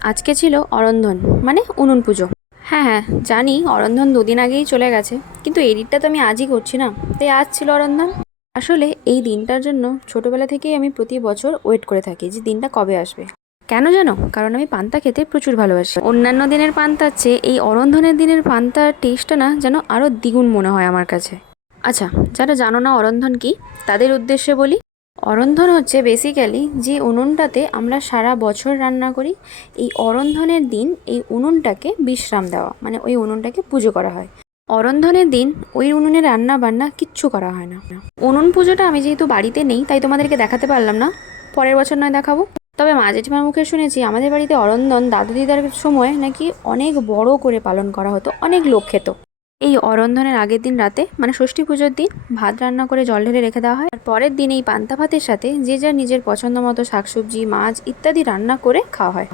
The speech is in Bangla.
আজকে ছিল অরন্ধন, মানে উনুন পুজো। হ্যাঁ হ্যাঁ, জানি অরন্ধন দুদিন আগেই চলে গেছে, কিন্তু এডিটটা তো আমি আজই করছি না, তাই আজ ছিল অরন্ধন। আসলে এই দিনটার জন্য ছোটবেলা থেকেই আমি প্রতি বছর ওয়েট করে থাকি যে দিনটা কবে আসবে। কেন জানো? কারণ আমি পান্তা খেতে প্রচুর ভালোবাসি। অন্যান্য দিনের পান্তার চেয়ে এই অরন্ধনের দিনের পান্তার টেস্টটা না যেন আরও দ্বিগুণ মনে হয় আমার কাছে। আচ্ছা, যারা জানো না অরন্ধন কি, তাদের উদ্দেশ্যে বলি। অরন্ধন হচ্ছে বেসিক্যালি যে উনুনটাতে আমরা সারা বছর রান্না করি। এই অরন্ধনের দিন এই উনুনটাকে বিশ্রাম দেওয়া, মানে ওই উনুনটাকে পুজো করা হয়। অরন্ধনের দিন ওই উনুনে রান্না বান্না কিচ্ছু করা হয় না। উনুন পুজোটা আমি যেহেতু বাড়িতে নেই, তাই তোমাদেরকে দেখাতে পারলাম না, পরের বছর নয় দেখাবো। তবে মা জেঠিমার মুখে শুনেছি আমাদের বাড়িতে অরন্ধন দাদু দিদার সময় নাকি অনেক বড় করে পালন করা হতো, অনেক লোক খেত। এই অরন্ধনের আগের দিন রাতে, মানে ষষ্ঠী পুজোর দিন, ভাত রান্না করে জল ঢেলে রেখে দেওয়া হয়। আর পরের দিন এই পান্তা ভাতের সাথে যে যার নিজের পছন্দ মতো শাকসবজি, মাছ ইত্যাদি রান্না করে খাওয়া হয়।